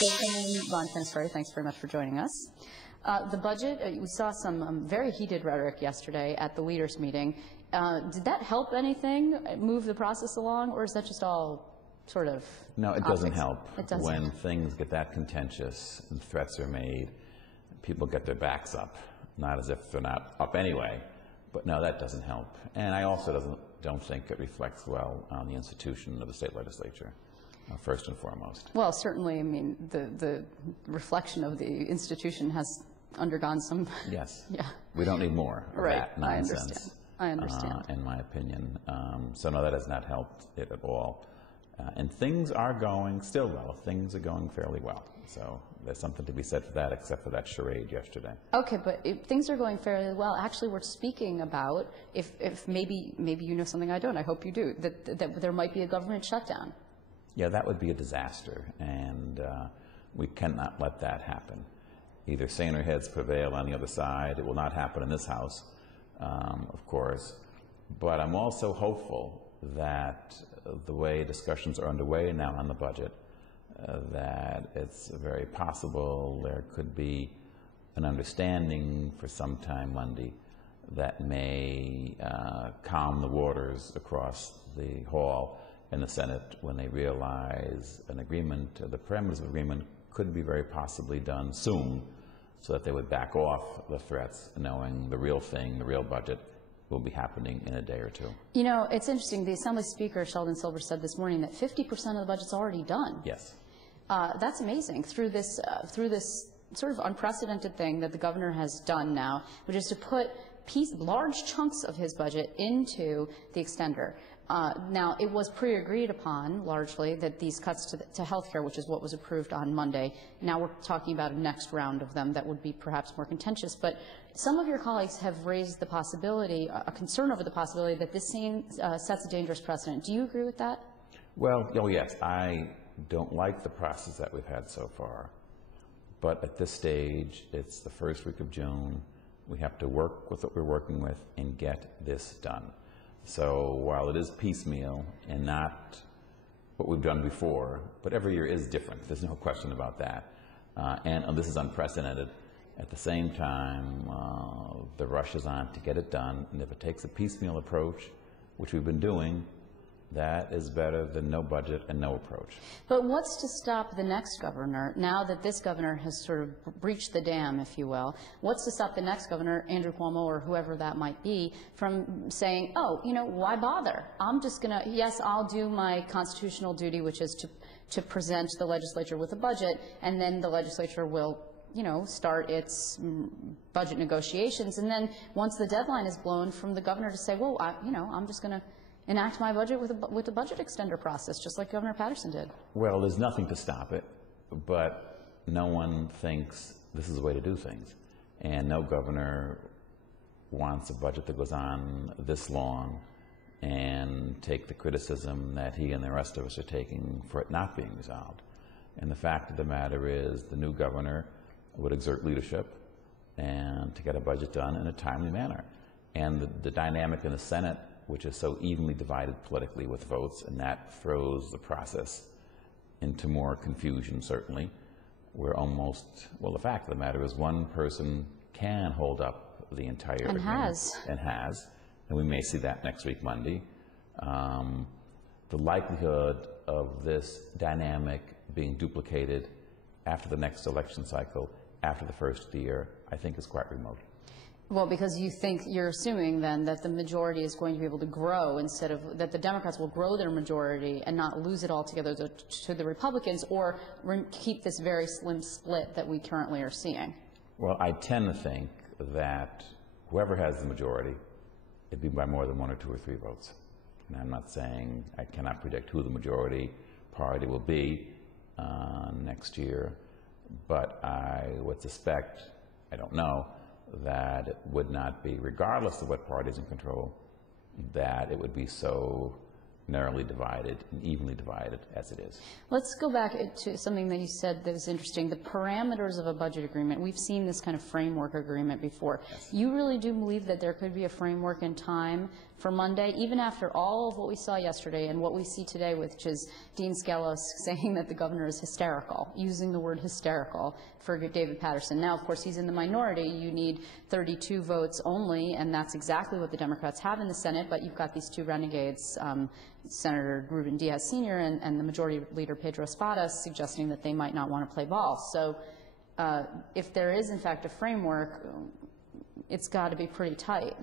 Ron Canestrari, thanks very much for joining us. The budget, we saw some very heated rhetoric yesterday at the leaders' meeting. Did that help anything, move the process along, or is that just all sort of No, it doesn't help. It doesn't. When things get that contentious and threats are made, people get their backs up, not as if they're not up anyway. But no, that doesn't help. And I also don't think it reflects well on the institution of the state legislature. First and foremost. Well, certainly, I mean, the reflection of the institution has undergone some... Yes. Yeah. We don't need more of that nonsense. I understand. In my opinion. So, no, that has not helped it at all. And things are going still well. Things are going fairly well. So there's something to be said for that, except for that charade yesterday. Okay, but if things are going fairly well, actually we're speaking about, if maybe you know something I don't, I hope you do, that there might be a government shutdown. Yeah, that would be a disaster, and we cannot let that happen. Either saner heads prevail on the other side. It will not happen in this House, of course, but I'm also hopeful that the way discussions are underway now on the budget, that it's very possible there could be an understanding for sometime Monday that may calm the waters across the hall in the Senate when they realize an agreement, the parameters of agreement could be very possibly done soon, so that they would back off the threats, knowing the real thing, the real budget, will be happening in a day or two. You know, it's interesting. The Assembly Speaker, Sheldon Silver, said this morning that 50% of the budget's already done. Yes. That's amazing. Through this sort of unprecedented thing that the governor has done now, which is to put large chunks of his budget into the extender. Now, it was pre-agreed upon, largely, that these cuts to health care, which is what was approved on Monday. Now we're talking about a next round of them that would be perhaps more contentious. But some of your colleagues have raised the possibility, a concern over the possibility that this sets a dangerous precedent. Do you agree with that? Well, oh yes, I don't like the process that we've had so far. But at this stage, it's the first week of June. We have to work with what we're working with and get this done. So while it is piecemeal and not what we've done before, but every year is different. There's no question about that. And this is unprecedented. At the same time, the rush is on to get it done. And if it takes a piecemeal approach, which we've been doing, that is better than no budget and no approach. But what's to stop the next governor, now that this governor has sort of breached the dam, if you will, what's to stop the next governor, Andrew Cuomo or whoever that might be, from saying, oh, you know, why bother? I'm just going to, yes, I'll do my constitutional duty, which is to present the legislature with a budget, and then the legislature will, you know, start its budget negotiations. And then once the deadline is blown, from the governor to say, well, you know, I'm just going to enact my budget with the budget extender process, just like Governor Patterson did. Well, there's nothing to stop it, but no one thinks this is the way to do things. And no governor wants a budget that goes on this long and take the criticism that he and the rest of us are taking for it not being resolved. And the fact of the matter is the new governor would exert leadership and to get a budget done in a timely manner. And the dynamic in the Senate, which is so evenly divided politically with votes, and that throws the process into more confusion, certainly. We're almost, well, the fact of the matter is one person can hold up the entire agreement. And has. And we may see that next week, Monday. The likelihood of this dynamic being duplicated after the next election cycle, after the first year, I think is quite remote. Well, because you're assuming then that the majority is going to be able to grow instead of, that the Democrats will grow their majority and not lose it altogether to the Republicans, or keep this very slim split that we currently are seeing. Well, I tend to think that whoever has the majority, it'd be by more than 1 or 2 or 3 votes. And I'm not saying I cannot predict who the majority party will be next year, but I would suspect, I don't know, that it would not be, regardless of what party is in control, that it would be so narrowly divided and evenly divided as it is. Let's go back to something that you said that was interesting, the parameters of a budget agreement. We've seen this kind of framework agreement before. Yes. You really do believe that there could be a framework in time for Monday, even after all of what we saw yesterday and what we see today, which is Dean Skelos saying that the governor is hysterical, using the word hysterical for David Patterson. Now, of course, he's in the minority. You need 32 votes only, and that's exactly what the Democrats have in the Senate, but you've got these two renegades, Senator Ruben Diaz Sr. and the Majority Leader Pedro Espada, suggesting that they might not want to play ball. So if there is, in fact, a framework, it's got to be pretty tight.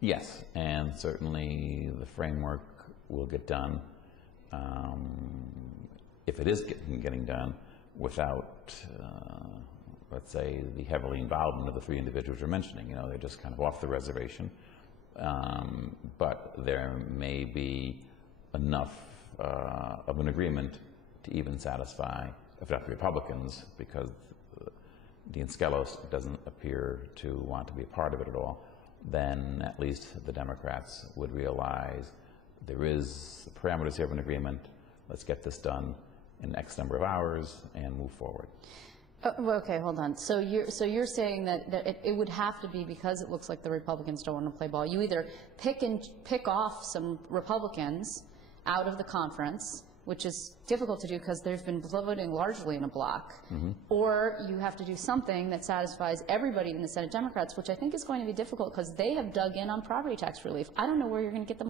Yes, and certainly the framework will get done, if it is getting done, without, let's say, the heavily involvement of the three individuals you're mentioning. You know, they're just kind of off the reservation, but there may be enough of an agreement to even satisfy, if not the Republicans, because Dean Skelos doesn't appear to want to be a part of it at all, then at least the Democrats would realize there is the parameters here of an agreement. Let's get this done in X number of hours and move forward. Well, okay, hold on. So you're saying that it would have to be, because it looks like the Republicans don't want to play ball, you either pick off some Republicans out of the conference, which is difficult to do because they've been voting largely in a block, or you have to do something that satisfies everybody in the Senate Democrats, which I think is going to be difficult because they have dug in on property tax relief. I don't know where you're going to get the